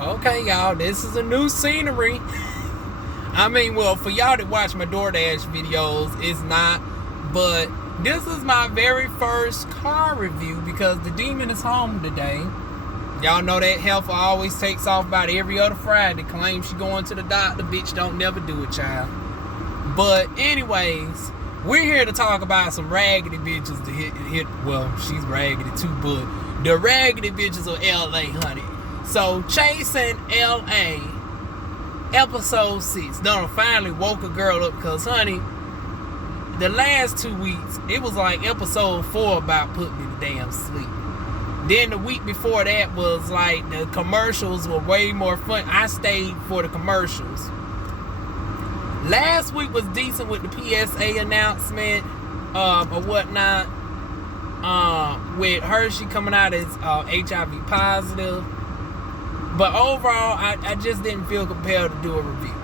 Okay, y'all, this is a new scenery. I mean, well, for y'all that watch my DoorDash videos, it's not. But this is my very first car review because the demon is home today. Y'all know that Heifer always takes off about every other Friday. Claims she going to the doctor. Bitch, don't never do it, child. But anyways, we're here to talk about some raggedy bitches to hit. Well, she's raggedy too, but the raggedy bitches of LA, honey. So, Chasing LA, episode 6. Done finally woke a girl up because, honey, the last 2 weeks, it was like episode 4 about putting me to damn sleep. Then the week before that was like the commercials were way more fun. I stayed for the commercials. Last week was decent with the PSA announcement or whatnot. With Hershey coming out as HIV positive. But overall, I just didn't feel compelled to do a review.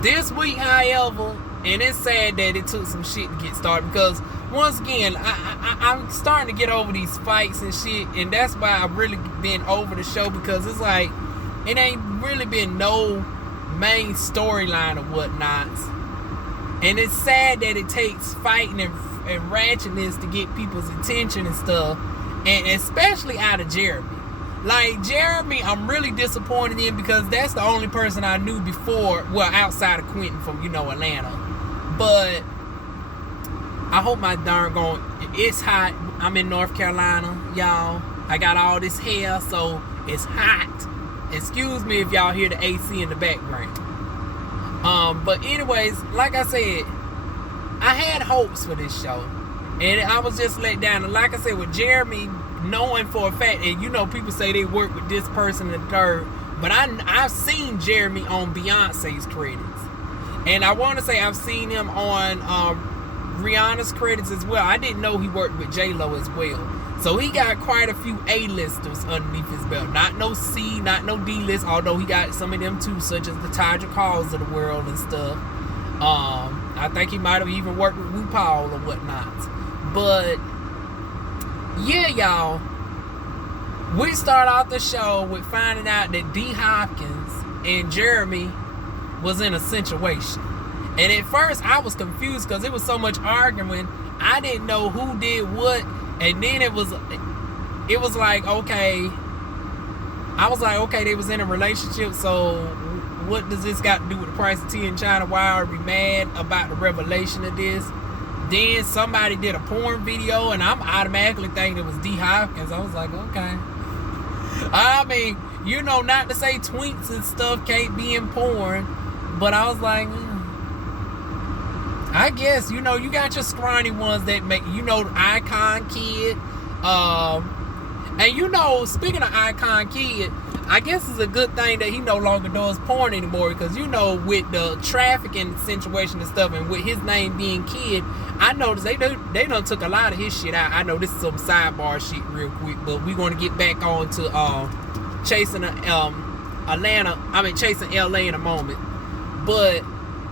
This week, however, and it's sad that it took some shit to get started because, once again, I'm starting to get over these fights and shit, and that's why I've really been over the show because it's like, it ain't really been no main storyline or whatnot. And it's sad that it takes fighting and ratchetness to get people's attention and stuff, and especially out of Jeremy. Like, Jeremy, I'm really disappointed in because that's the only person I knew before, well, outside of Quentin from, Atlanta. But I hope my darn going, it's hot. I'm in North Carolina, y'all. I got all this hair, so it's hot. Excuse me if y'all hear the AC in the background. But anyways, like I said, I had hopes for this show. And I was just let down. And like I said, with Jeremy, knowing for a fact, and people say they work with this person and the third, but I've seen Jeremy on Beyonce's credits. And I want to say I've seen him on Rihanna's credits as well. I didn't know he worked with J-Lo as well. So he got quite a few A-listers underneath his belt. Not no C, not no D-list, although he got some of them too, such as the Tadra Calls of the world and stuff. I think he might have even worked with RuPaul or whatnot. But yeah, y'all, we start off the show with finding out that D. Hopkins and Jeremy was in a situation. And at first I was confused because it was so much arguing. I didn't know who did what. And then it was like, okay, I was like, okay, they was in a relationship, so what does this got to do with the price of tea in China? Why are we mad about the revelation of this? Then somebody did a porn video, and I'm automatically thinking it was D. Hopkins. I was like, okay. I mean, not to say twinks and stuff can't be in porn, but I was like, I guess, you got your scrawny ones that make, Icon Kid. And speaking of Icon Kid, I guess it's a good thing that he no longer does porn anymore because, with the trafficking situation and stuff and with his name being Kid, I noticed they done took a lot of his shit out. I know this is some sidebar shit real quick, but we're going to get back on to Chasing LA in a moment. But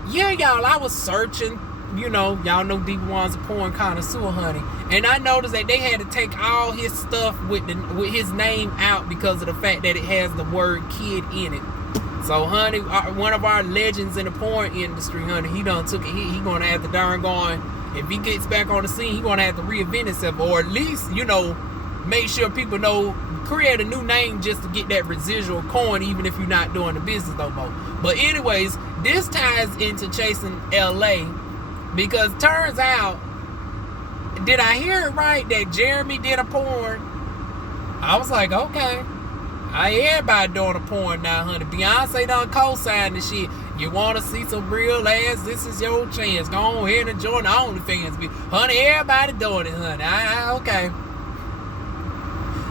yeah, y'all, I was searching. Y'all know D1's a porn connoisseur, honey. And I noticed that they had to take all his stuff with his name out because of the fact that it has the word kid in it. So, honey, one of our legends in the porn industry, honey, he done took it. He gonna have to darn going. If he gets back on the scene, he gonna have to reinvent himself, or at least, make sure people know, create a new name just to get that residual coin, even if you're not doing the business no more. But anyways, this ties into Chasing LA. Because turns out, did I hear it right that Jeremy did a porn? I was like, okay. Everybody doing a porn now, honey. Beyonce done co-signed the shit. You want to see some real ass? This is your chance. Go ahead and join the OnlyFans. Honey, everybody doing it, honey. Okay.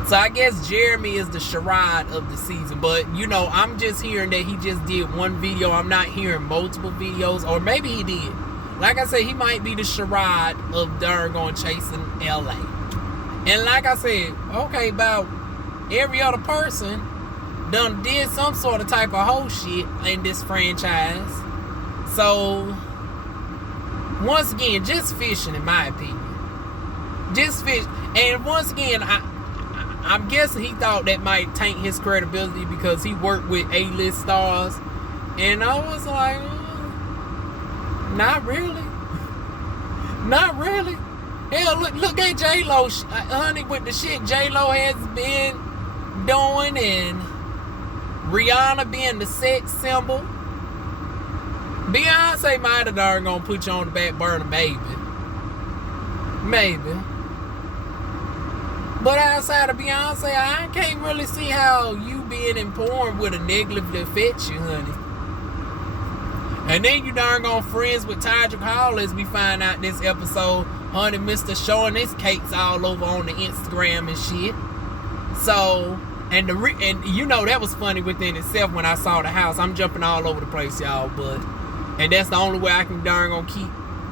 So I guess Jeremy is the charade of the season. But, I'm just hearing that he just did one video. I'm not hearing multiple videos. Or maybe he did. Like I said, he might be the charade of darn going Chasing LA. And like I said, okay, about every other person done did some sort of type of whole shit in this franchise. So, once again, just fishing in my opinion. Just fish. And once again, I'm guessing he thought that might taint his credibility because he worked with A-list stars. And I was like, not really. Not really. Hell, look at J-Lo, honey, with the shit J-Lo has been doing, and Rihanna being the sex symbol. Beyonce might have darn gonna put you on the back burner, maybe. But outside of Beyonce, I can't really see how you being in porn would have negatively affect you, honey. And then you darn gone friends with Tydrick Hall as we find out this episode. Honey, Mr. showing his cakes all over on the Instagram and shit. So, and you know that was funny within itself when I saw the house. I'm jumping all over the place, y'all, and that's the only way I can darn gonna keep,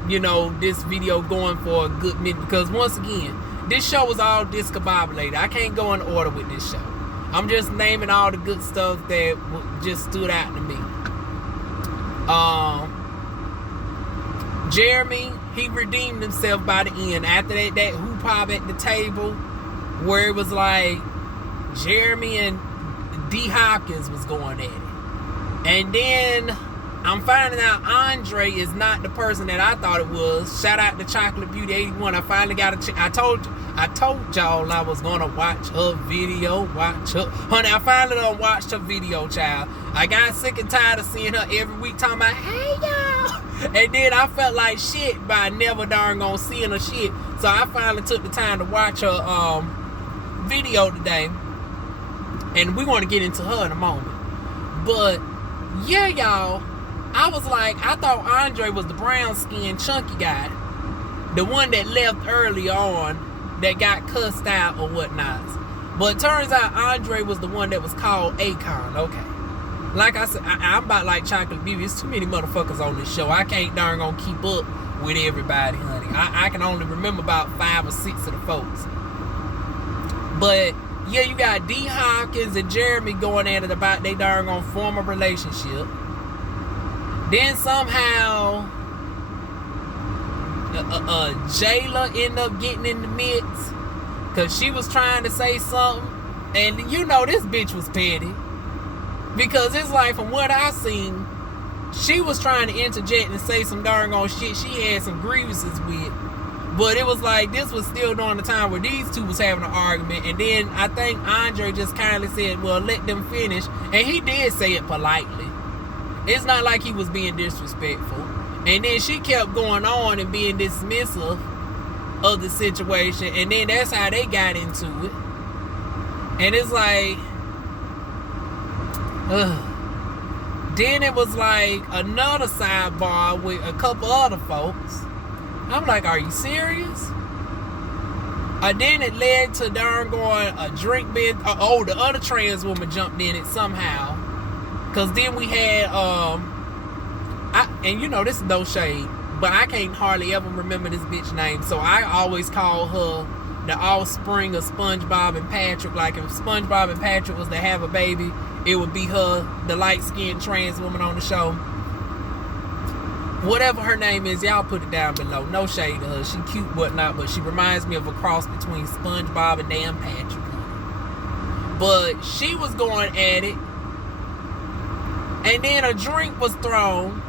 you know, this video going for a good minute, because once again, this show was all discombobulated. I can't go in order with this show. I'm just naming all the good stuff that just stood out to me. Jeremy, he redeemed himself by the end. After that hoop pop at the table, where it was like Jeremy and D. Hopkins was going at it. And then I'm finding out Andre is not the person that I thought it was. Shout out to Chocolate Beauty 81. I finally got I told y'all I was gonna watch her video. Honey, I finally done watched her video, child. I got sick and tired of seeing her every week talking about, hey y'all. And then I felt like shit by never darn gonna seeing her shit. So I finally took the time to watch her video today. And we're gonna get into her in a moment. But yeah, y'all. I was like, I thought Andre was the brown-skinned, chunky guy. The one that left early on that got cussed out or whatnot. But it turns out Andre was the one that was called Akon. Okay. Like I said, I'm about like Chocolate Beauty. There's too many motherfuckers on this show. I can't darn gonna keep up with everybody, honey. I can only remember about 5 or 6 of the folks. But yeah, you got D. Hopkins and Jeremy going at it about they darn gonna form a relationship. Then somehow Jayla ended up getting in the mix because she was trying to say something, and you know this bitch was petty, because it's like, from what I seen, she was trying to interject and say some darn on shit she had some grievances with, but it was like this was still during the time where these two was having an argument. And then I think Andre just kindly said, well, let them finish, and he did say it politely. It's not like he was being disrespectful. And then she kept going on and being dismissive of the situation. And then that's how they got into it. And it's like, then it was like another sidebar with a couple other folks. I'm like, are you serious? Then it led to darn going a drink bid. The other trans woman jumped in it somehow. Because then we had, and you know, this is no shade, but I can't hardly ever remember this bitch name. So I always call her the offspring of SpongeBob and Patrick. Like if SpongeBob and Patrick was to have a baby, it would be her, the light-skinned trans woman on the show. Whatever her name is, y'all put it down below. No shade to her. She cute, whatnot, but she reminds me of a cross between SpongeBob and damn Patrick. But she was going at it. And then a drink was thrown,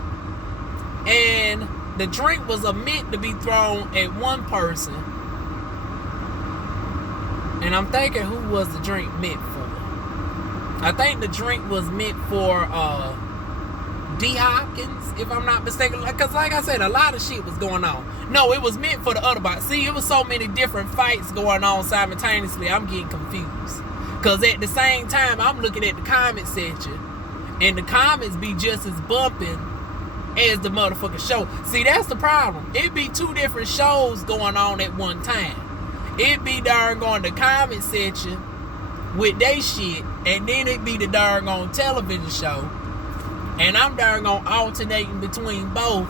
and the drink was meant to be thrown at one person. And I'm thinking, who was the drink meant for? I think the drink was meant for D. Hopkins, if I'm not mistaken. Because like I said, a lot of shit was going on. No, it was meant for the other body. See, it was so many different fights going on simultaneously, I'm getting confused. Because at the same time, I'm looking at the comment section, and the comments be just as bumping as the motherfucking show. See, that's the problem. It be 2 different shows going on at one time. It be darn going the comment section with they shit, and then it be the darn on television show. And I'm darn on alternating between both.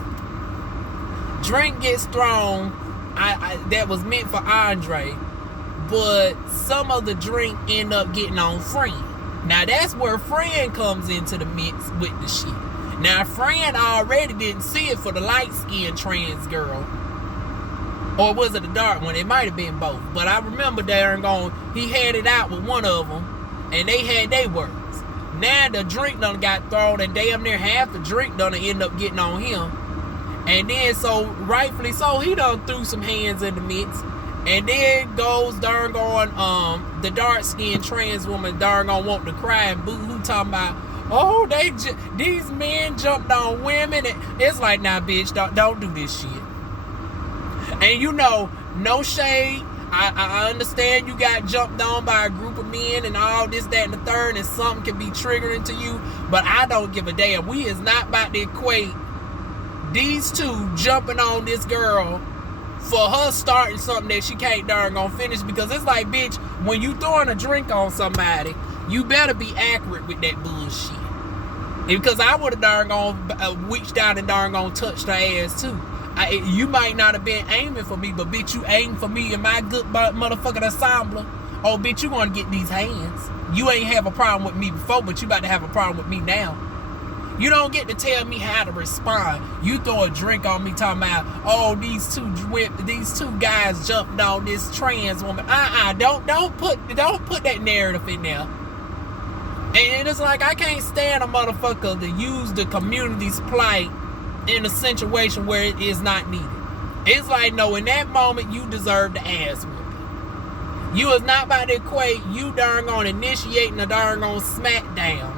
Drink gets thrown that was meant for Andre, but some of the drink end up getting on Friend. Now that's where Friend comes into the mix with the shit. Now Friend already didn't see it for the light-skinned trans girl. Or was it a dark one? It might have been both. But I remember he had it out with one of them, and they had their words. Now the drink done got thrown, and damn near half the drink done end up getting on him. And then, so rightfully so, he done threw some hands in the mix. And then goes darn on the dark-skinned trans woman darn on want to cry and boo-hoo talking about, oh, these men jumped on women. And it's like, nah, bitch, don't do this shit. And you know, no shade. I understand you got jumped on by a group of men and all this, that, and the third, and something can be triggering to you, but I don't give a damn. We is not about to equate these two jumping on this girl for her starting something that she can't darn gonna finish, because it's like, bitch, when you throwing a drink on somebody, you better be accurate with that bullshit. Because I would have darn gonna reached down and darn gonna touched her ass too. You might not have been aiming for me, but bitch, you aim for me and my good motherfucking ensemble. Oh, bitch, you gonna get these hands. You ain't have a problem with me before, but you about to have a problem with me now. You don't get to tell me how to respond. You throw a drink on me talking about, oh, these two guys jumped on this trans woman. Don't put that narrative in there. And it's like, I can't stand a motherfucker to use the community's plight in a situation where it is not needed. It's like, no, in that moment, you deserve the ass whooping. You is not about to equate you darn on initiating a darn on smackdown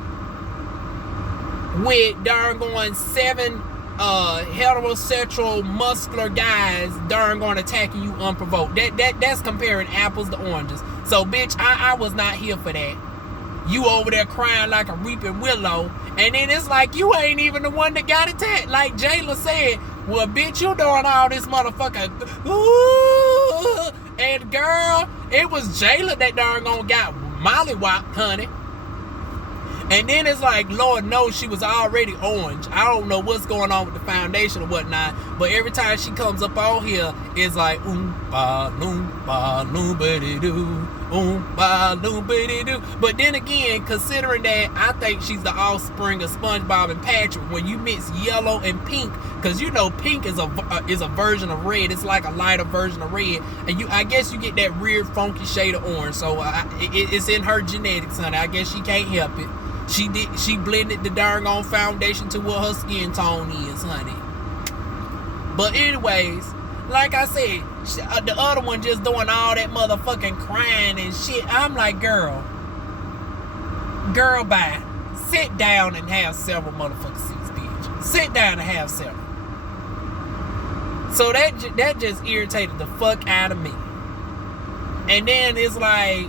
with darn on 7 heterosexual muscular guys darn on attacking you unprovoked. That's comparing apples to oranges. So, bitch, I was not here for that. You over there crying like a weeping willow, and then it's like you ain't even the one that got attacked. Like Jayla said, well, bitch, you doing all this motherfucker. Ooh. And girl, it was Jayla that darn gone got mollywopped, honey. And then it's like, Lord knows she was already orange. I don't know what's going on with the foundation or whatnot, but every time she comes up on here, it's like, oompa, loompa, loompa-dee-doo, oompa, loompa-dee-doo. But then again, considering that I think she's the offspring of SpongeBob and Patrick, when you mix yellow and pink, because you know pink is a version of red. It's like a lighter version of red, and I guess you get that weird funky shade of orange. So it's in her genetics, honey. I guess she can't help it. She blended the darn on foundation to what her skin tone is, honey. But anyways, like I said, the other one just doing all that motherfucking crying and shit. I'm like, girl, bye. Sit down and have several motherfucking seats, bitch. Sit down and have several. So that just irritated the fuck out of me. And then it's like,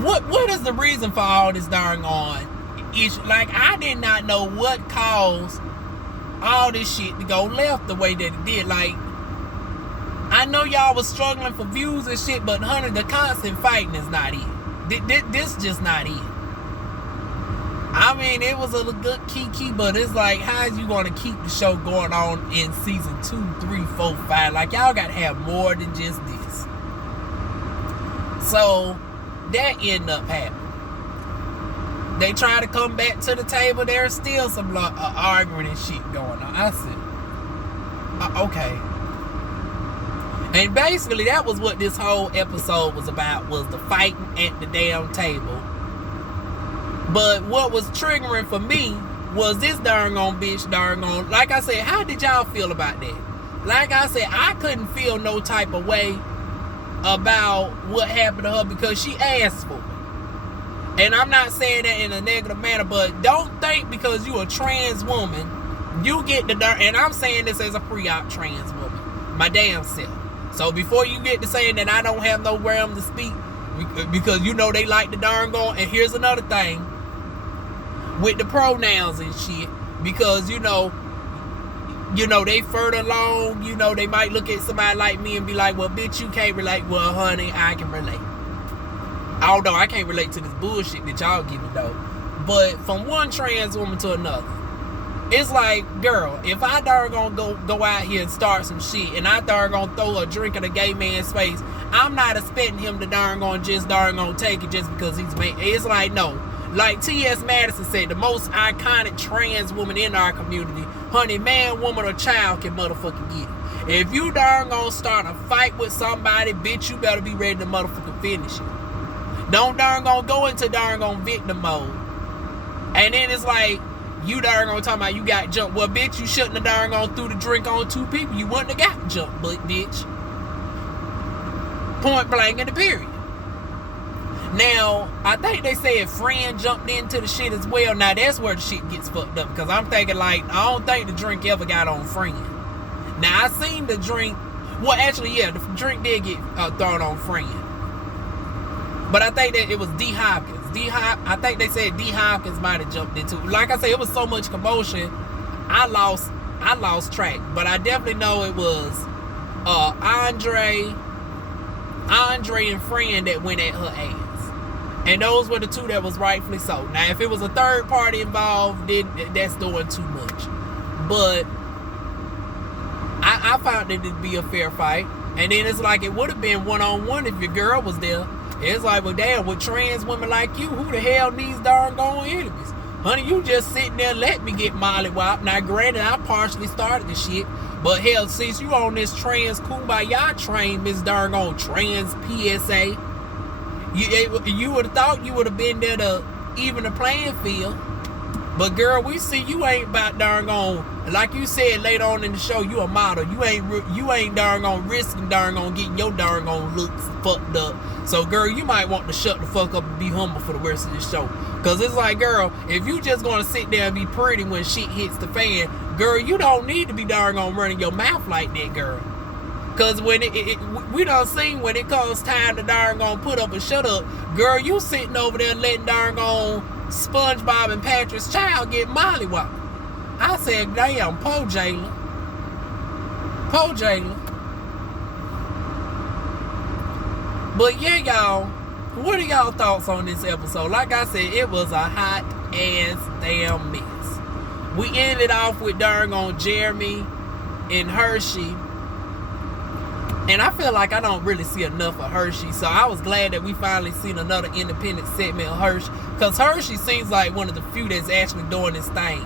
what is the reason for all this darn on issue? Like, I did not know what caused all this shit to go left the way that it did. Like, I know y'all was struggling for views and shit, but honey, the constant fighting is not it. This just not it. I mean, it was a good kiki, but it's like, how is you gonna keep the show going on in season 2, 3, 4, 5? Like, y'all gotta have more than just this. So that ended up happening. They try to come back to the table. There's still some arguing and shit going on. I said, okay. And basically, that was what this whole episode was about, was the fighting at the damn table. But what was triggering for me was this darn on bitch darn on. Like I said, how did y'all feel about that? Like I said, I couldn't feel no type of way about what happened to her because she asked for it. And I'm not saying that in a negative manner, but don't think because you a trans woman, you get the dirt. And I'm saying this as a pre-op trans woman, my damn self. So before you get to saying that I don't have no realm to speak, because you know they like the darn go. And here's another thing with the pronouns and shit, because you know they further along, they might look at somebody like me and be like, well, bitch, you can't relate. Well, honey, I can relate. Although I can't relate to this bullshit that y'all giving though. But from one trans woman to another, it's like, girl, if I darn gonna go out here and start some shit, and I darn gonna throw a drink in a gay man's face, I'm not expecting him to darn gonna take it just because he's made. It's like, no. Like T.S. Madison said, the most iconic trans woman in our community, honey, man, woman, or child can motherfucking get it. If you darn gonna start a fight with somebody, bitch, you better be ready to motherfucking finish it. Don't darn gonna go into darn gonna victim mode. And then it's like, you darn gonna talk about you got jumped. Well, bitch, you shouldn't have darn gone threw the drink on 2 people. You wouldn't have got jumped, but bitch. Point blank in the period. Now, I think they said friend jumped into the shit as well. Now, that's where the shit gets fucked up. Because I'm thinking, like, I don't think the drink ever got on friend. Now, I seen the drink. Well, actually, yeah, the drink did get thrown on friend. But I think that it was D. Hopkins. I think they said D. Hopkins might have jumped into it. Like I said, it was so much commotion, I lost track. But I definitely know it was Andre and friend that went at her ass. And those were the two that was rightfully so. Now, if it was a third party involved, then that's doing too much. But I found it to be a fair fight. And then it's like it would have been one-on-one if your girl was there. It's like, well, damn, with trans women like you, who the hell needs darn gone enemies? Honey, you just sitting there let me get mollywopped. Now, granted, I partially started the shit. But hell, since you on this trans kumbaya train, Miss darn gone trans PSA, you would have thought you would have been there to even the playing field. But girl, we see you ain't about darn gone. Like you said later on in the show, you a model. You ain't darn gone risking darn gone getting your darn gone looks fucked up. So girl, you might want to shut the fuck up and be humble for the rest of this show. Cause it's like, girl, if you just gonna sit there and be pretty when shit hits the fan, girl, you don't need to be darn gone running your mouth like that, girl. Cause when we done seen when it comes time to darn gone put up and shut up, girl, you sitting over there letting darn gone SpongeBob and Patrick's child get mollywopped. I said, damn, po Jayla. But yeah, y'all, what are y'all thoughts on this episode? Like I said, it was a hot ass damn mess. We ended off with darn on Jeremy and Hershey. And I feel like I don't really see enough of Hershey. So I was glad that we finally seen another independent segment of Hershey. Because Hershey seems like one of the few that's actually doing this thing.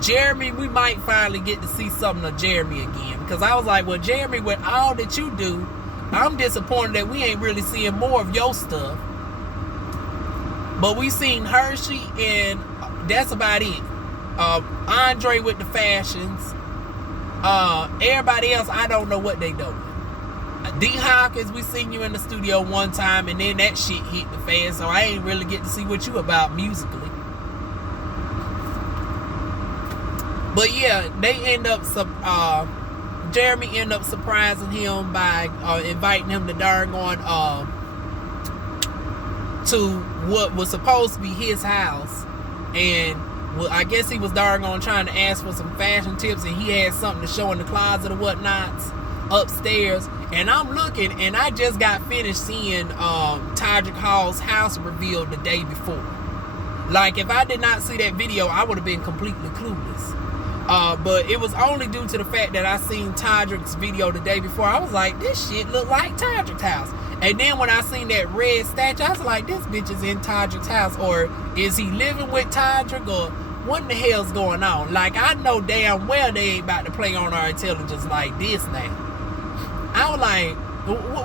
Jeremy, we might finally get to see something of Jeremy again. Because I was like, well, Jeremy, with all that you do, I'm disappointed that we ain't really seeing more of your stuff. But we seen Hershey, and that's about it. Andre with the fashions. Everybody else, I don't know what they doing. D. Hawkins, we seen you in the studio one time, and then that shit hit the fan, so I ain't really get to see what you about musically. But yeah, they end up Jeremy end up surprising him by inviting him to darn on to what was supposed to be his house, and well, I guess he was darn on trying to ask for some fashion tips, and he had something to show in the closet or whatnots upstairs. And I'm looking, and I just got finished seeing Todrick Hall's house revealed the day before. Like, if I did not see that video, I would have been completely clueless. But it was only due to the fact that I seen Todrick's video the day before. I was like, this shit look like Todrick's house. And then when I seen that red statue, I was like, this bitch is in Todrick's house. Or is he living with Todrick? Or what in the hell's going on? Like, I know damn well they ain't about to play on our intelligence like this now. I was like,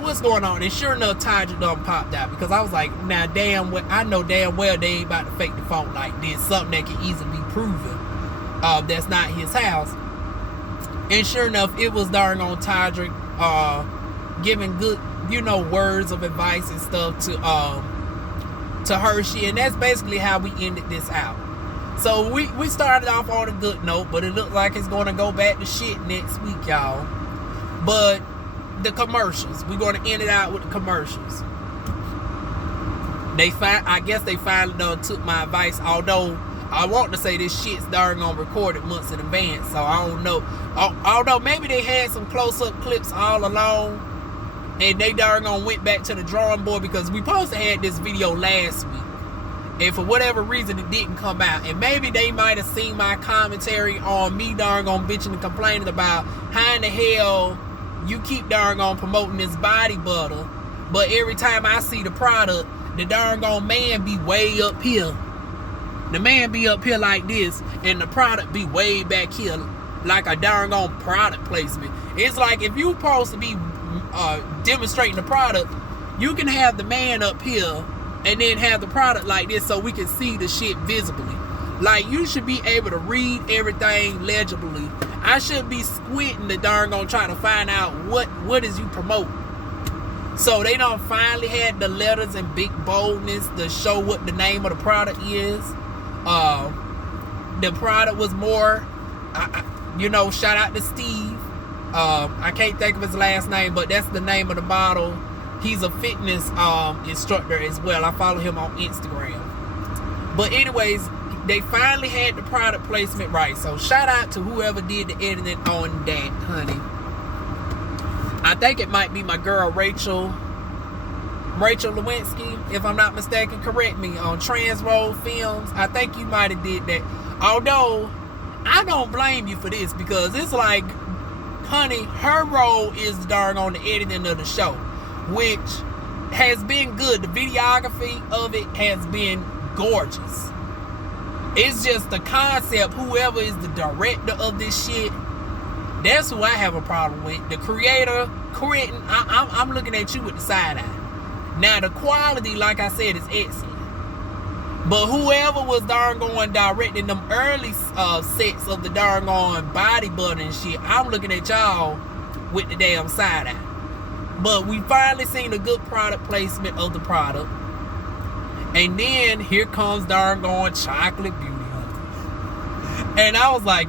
what's going on? And sure enough, Todrick done popped out. Because I was like, now damn well, I know damn well they ain't about to fake the phone like this. Something that can easily be proven. That's not his house. And sure enough, it was darn on Todrick giving good, words of advice and stuff to Hershey. And that's basically how we ended this out. So we started off on a good note, but it looked like it's going to go back to shit next week, y'all. But the commercials, we're going to end it out with the commercials. I guess they finally done took my advice, although I want to say this shit's darn on recorded months in advance, so I don't know. Although maybe they had some close-up clips all along, and they darn on went back to the drawing board, because we supposed to have this video last week, and for whatever reason it didn't come out. And maybe they might have seen my commentary on me darn on bitching and complaining about how in the hell you keep darn on promoting this body butter, but every time I see the product, the darn on man be way up here. The man be up here like this, and the product be way back here. like a darn on product placement. It's like if you supposed to be demonstrating the product, you can have the man up here and then have the product like this so we can see the shit visibly. Like, you should be able to read everything legibly. I shouldn't be squinting the darn on trying to find out what is you promote. So they done finally had the letters in big boldness to show what the name of the product is. The product was more, shout out to Steve. I can't think of his last name, but that's the name of the bottle. He's a fitness instructor as well. I follow him on Instagram. But anyways, they finally had the product placement right. So shout out to whoever did the editing on that, honey. I think it might be my girl Rachel Lewinsky, if I'm not mistaken. Correct me, on Transroad Films. I think you might have did that. Although I don't blame you for this, because it's like, honey, her role is darn on the editing of the show, which has been good. The videography of it has been gorgeous. It's just the concept. Whoever is the director of this shit, that's who I have a problem with. The creator, Quentin, I'm looking at you with the side eye. Now, the quality, like I said, is excellent. But whoever was darn going directing them early sets of the darn on bodybuilding and shit, I'm looking at y'all with the damn side eye. But we finally seen a good product placement of the product. And then here comes darn going Chocolate Beauty. And I was like,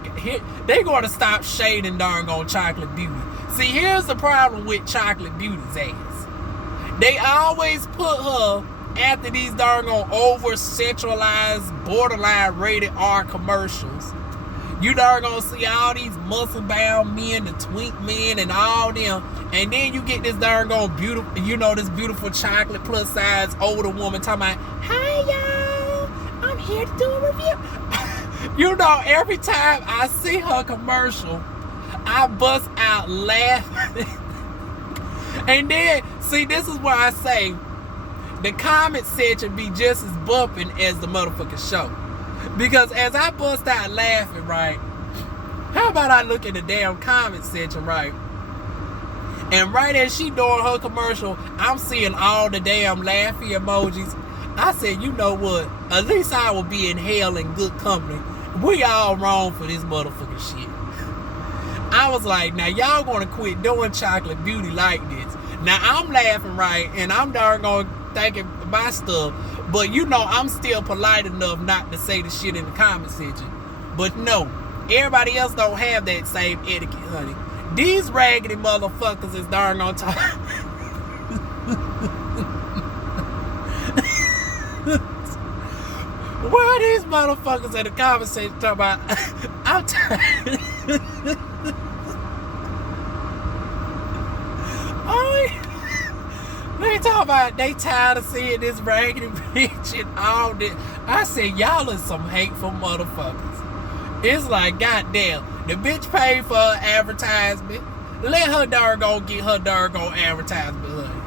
they going to stop shading darn on Chocolate Beauty. See, here's the problem with Chocolate Beauty's ass. They always put her after these darn on over-sexualized, borderline rated R commercials. You darn gonna see all these muscle-bound men, the twink men, and all them. And then you get this darn gone beautiful, this beautiful chocolate plus-size older woman talking about, "Hi, y'all, I'm here to do a review." Every time I see her commercial, I bust out laughing. And then, see, this is why I say the comment section be just as bumping as the motherfucking show. Because as I bust out laughing, right, how about I look at the damn comment section, right? And right as she doing her commercial, I'm seeing all the damn laughy emojis. I said, you know what? At least I will be in hell in good company. We all wrong for this motherfucking shit. I was like, now y'all gonna quit doing Chocolate Beauty like this. Now I'm laughing, right, and I'm darn gonna thinking my stuff, but I'm still polite enough not to say the shit in the comment section. But no, everybody else don't have that same etiquette, honey. These raggedy motherfuckers is darn on top. Why are these motherfuckers in the comment section talking about I'm tired? They talk about they tired of seeing this raggedy bitch and all this. I said, y'all are some hateful motherfuckers. It's like, goddamn, the bitch paid for her advertisement. Let her darn get her darn advertisement, honey.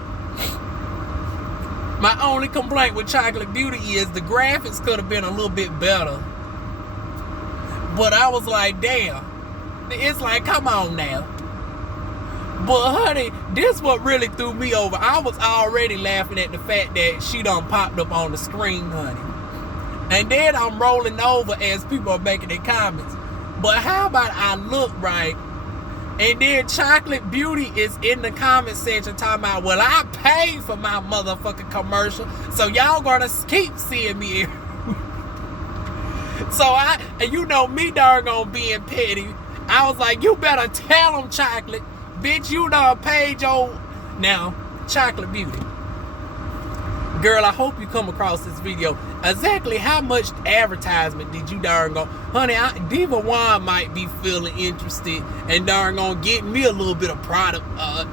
My only complaint with Chocolate Beauty is the graphics could have been a little bit better. But I was like, damn. It's like, come on now. But honey, this what really threw me over. I was already laughing at the fact that she done popped up on the screen, honey. And then I'm rolling over as people are making their comments. But how about I look right, and then Chocolate Beauty is in the comment section talking about, well, I paid for my motherfucking commercial, so y'all gonna keep seeing me here. So me darn gonna being petty. I was like, you better tell them, Chocolate. Bitch, you done paid your... Now, Chocolate Beauty. Girl, I hope you come across this video. Exactly how much advertisement did you darn go? Honey, Diva One might be feeling interested and darn gonna get me a little bit of product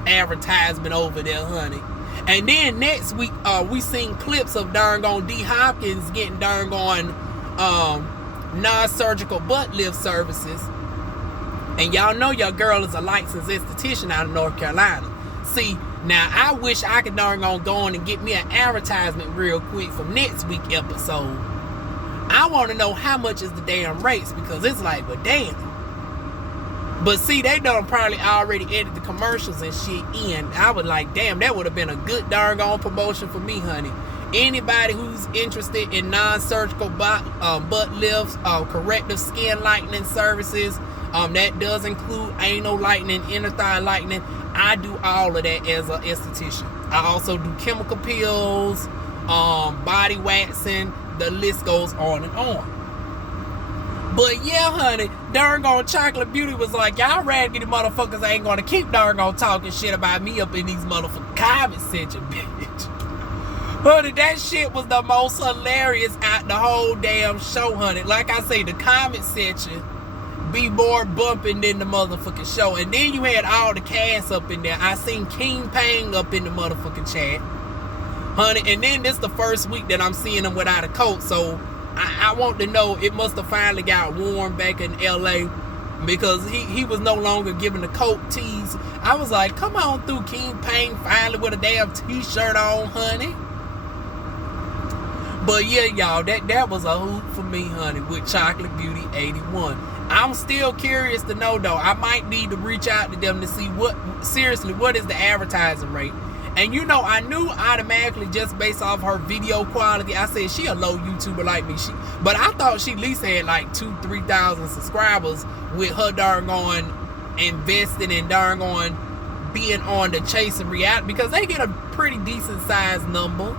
advertisement over there, honey. And then next week, we seen clips of darn gone D. Hopkins getting darn gone non-surgical butt lift services. And y'all know your girl is a licensed esthetician out of North Carolina. See, now I wish I could darn go on and get me an advertisement real quick from next week's episode. I want to know how much is the damn rates, because it's like, well, damn. But see, they done probably already edited the commercials and shit in. I was like, damn, that would have been a good darn promotion for me, honey. Anybody who's interested in non-surgical butt lifts, corrective skin lightening services, that does include anal lightening, inner thigh lightening. I do all of that as an esthetician. I also do chemical peels, body waxing. The list goes on and on. But yeah, honey, darn Chocolate Beauty was like, y'all raggedy motherfuckers ain't gonna keep darn talking shit about me up in these motherfucking comment section, bitch. Honey, that shit was the most hilarious out the whole damn show, honey. Like I say, the comment section be more bumping than the motherfucking show. And then you had all the cast up in there. I seen King Pang up in the motherfucking chat, honey. And then this the first week that I'm seeing him without a coat, so I want to know, it must have finally got warm back in LA, because he was no longer giving the coat tease. I was like, come on through, King Pang, finally with a damn t-shirt on, honey. But yeah, y'all, that was a hoot for me, honey, with Chocolate Beauty 81. I'm still curious to know, though. I might need to reach out to them to see what is the advertising rate. And you know, I knew automatically just based off her video quality. I said she a low YouTuber like me. But I thought she at least had like 2,000-3,000 subscribers with her darn investing and darn being on the Chasing Reality, because they get a pretty decent sized number.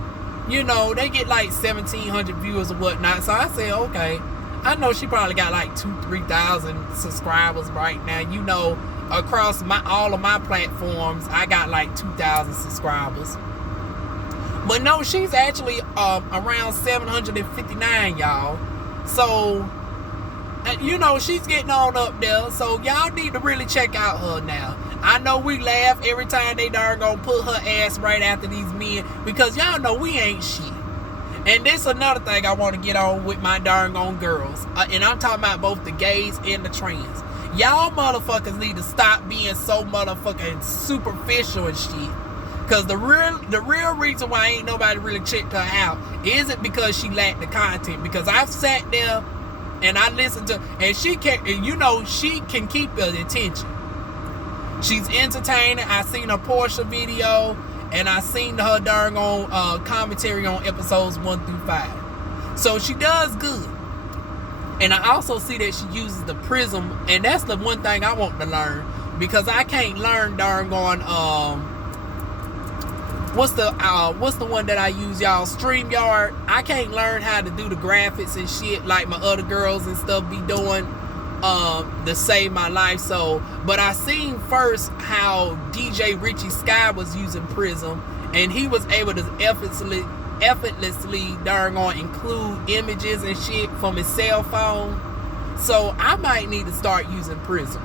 You know, they get like 1,700 viewers or whatnot. So I said, okay, I know she probably got like 2,000-3,000 subscribers right now. You know, across all of my platforms, I got like 2,000 subscribers. But no, she's actually around 759, y'all. So, you know, she's getting on up there. So y'all need to really check out her now. I know we laugh every time they darn gonna put her ass right after these men, because y'all know we ain't shit. And this another thing I want to get on with my darn girls. And I'm talking about both the gays and the trans. Y'all motherfuckers need to stop being so motherfucking superficial and shit. Because the real reason why ain't nobody really checked her out isn't because she lacked the content. Because I've sat there and I listened to, and she can, and you know, she can keep the attention. She's entertaining. I seen her Portia video, and I seen her darn commentary on episodes 1 through 5. So she does good. And I also see that she uses the Prism, and that's the one thing I want to learn, because I can't learn darn what's the one that I use, y'all? StreamYard. I can't learn how to do the graphics and shit like my other girls and stuff be doing to save my life. So, but I seen first how DJ Richie Sky was using Prism, and he was able to effortlessly darn include images and shit from his cell phone. So I might need to start using Prism.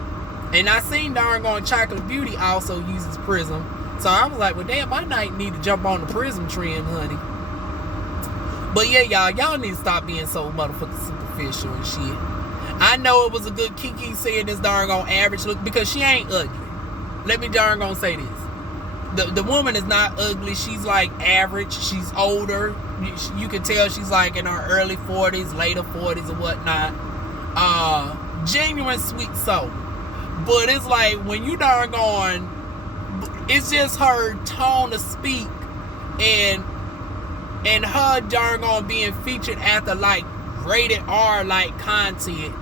And I seen darn Chocolate Beauty also uses Prism. So I was like, well damn, I might need to jump on the Prism trend, honey. But yeah, y'all need to stop being so motherfucking superficial and shit. I know it was a good Kiki saying this darn average look, because she ain't ugly. Let me darn say this. The woman is not ugly. She's like average. She's older. You can tell she's like in her early 40s, later 40s or whatnot. Genuine sweet soul. But it's like when you darn it's just her tone of speak and her darn being featured after like rated R like content.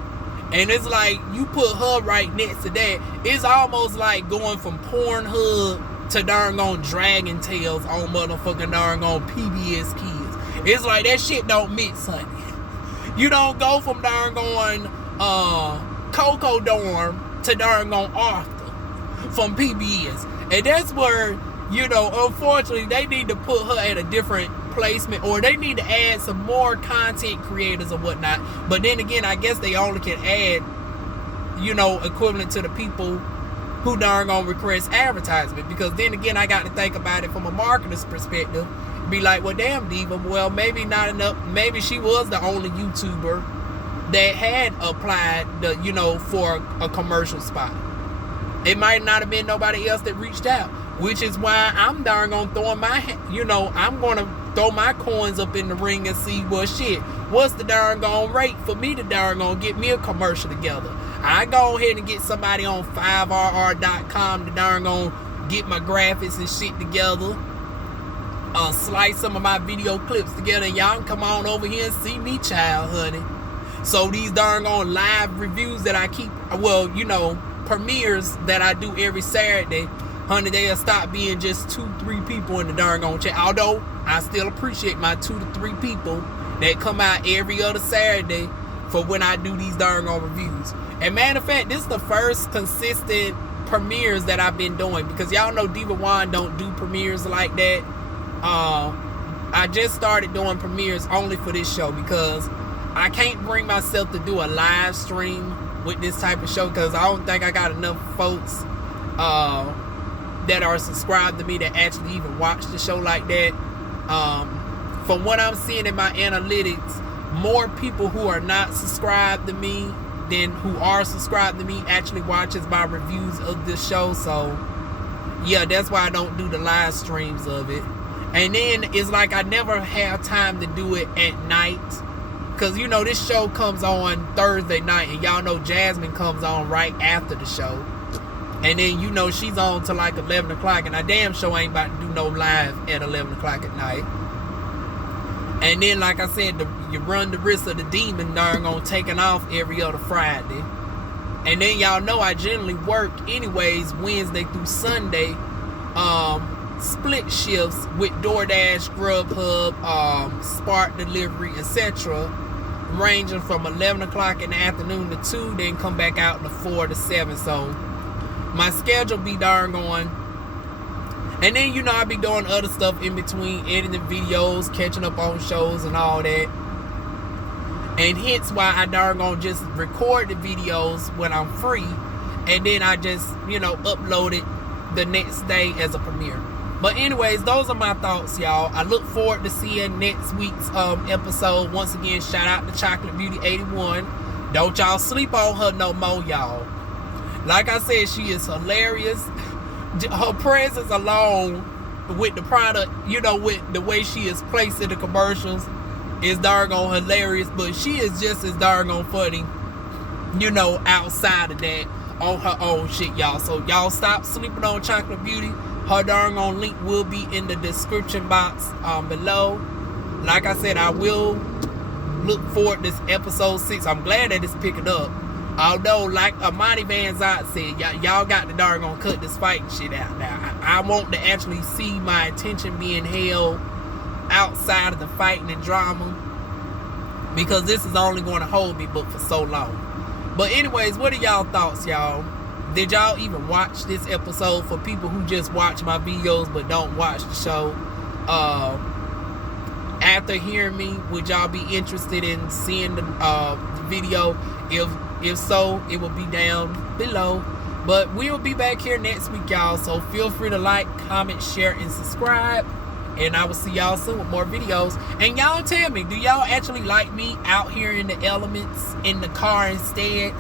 And it's like you put her right next to that. It's almost like going from Pornhub to darn Dragon Tales on motherfucking darn PBS Kids. It's like that shit don't mix, honey. You don't go from darn Coco Dorm to darn Arthur from PBS. And that's where, you know, unfortunately, they need to put her at a different placement, or they need to add some more content creators or whatnot. But then again, I guess they only can add, you know, equivalent to the people who darn request advertisement. Because then again, I got to think about it from a marketer's perspective. Be like, well, damn, Diva, well, maybe not enough. Maybe she was the only YouTuber that had applied, you know, for a commercial spot. It might not have been nobody else that reached out, which is why I'm darn throwing my, you know, I'm gonna throw my coins up in the ring and see, well, shit, what's the darn rate for me to darn get me a commercial together? I go ahead and get somebody on 5rr.com to darn gonna get my graphics and shit together. Slice some of my video clips together, and y'all can come on over here and see me, child, honey. So these darn on live reviews that I keep, well, you know, premieres that I do every Saturday, honey, they'll stop being just 2-3 people in the darn on chat. Although I still appreciate my 2 to 3 people that come out every other Saturday for when I do these darn on reviews. And matter of fact, this is the first consistent premieres that I've been doing, because y'all know Diva Juan don't do premieres like that. I just started doing premieres only for this show because I can't bring myself to do a live stream with this type of show, because I don't think I got enough folks that are subscribed to me that actually even watch the show like that. From what I'm seeing in my analytics, more people who are not subscribed to me than who are subscribed to me actually watches my reviews of this show. So yeah, that's why I don't do the live streams of it. And then it's like I never have time to do it at night, because you know this show comes on Thursday night, and y'all know Jasmine comes on right after the show, and then you know she's on till like 11 o'clock, and I damn sure ain't about to do no live at 11 o'clock at night. And then, like I said, you run the risk of the demon darn on taking off every other Friday. And then y'all know I generally work anyways Wednesday through Sunday, split shifts with DoorDash, Grubhub, Spark Delivery, etc., ranging from 11 o'clock in the afternoon to 2, then come back out to 4 to 7. So my schedule be darn on. And then, you know, I be doing other stuff in between, editing videos, catching up on shows and all that. And hence why I darn gonna just record the videos when I'm free, and then I just, you know, upload it the next day as a premiere. But anyways, those are my thoughts, y'all. I look forward to seeing next week's episode. Once again, shout out to Chocolate Beauty 81. Don't y'all sleep on her no more, y'all. Like I said, she is hilarious. Her presence alone with the product, you know, with the way she is placed in the commercials, is darn hilarious. But she is just as darn funny, you know, outside of that, on her own shit, y'all. So y'all stop sleeping on Chocolate Beauty. Her darn link will be in the description box below. Like I said, I will look forward to this episode 6. I'm glad that it's picking up. Although, like Amani Van Zyt said, y'all got to darn cut this fighting shit out now. I want to actually see my attention being held outside of the fighting and drama, because this is only going to hold me but for so long. But anyways, what are y'all thoughts, y'all? Did y'all even watch this episode? For people who just watch my videos but don't watch the show, after hearing me, would y'all be interested in seeing the video? If so, it will be down below. But we will be back here next week, y'all. So feel free to like, comment, share, and subscribe. And I will see y'all soon with more videos. And y'all tell me, do y'all actually like me out here in the elements, in the car instead,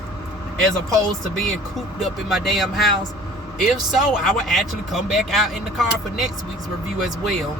as opposed to being cooped up in my damn house? If so, I will actually come back out in the car for next week's review as well.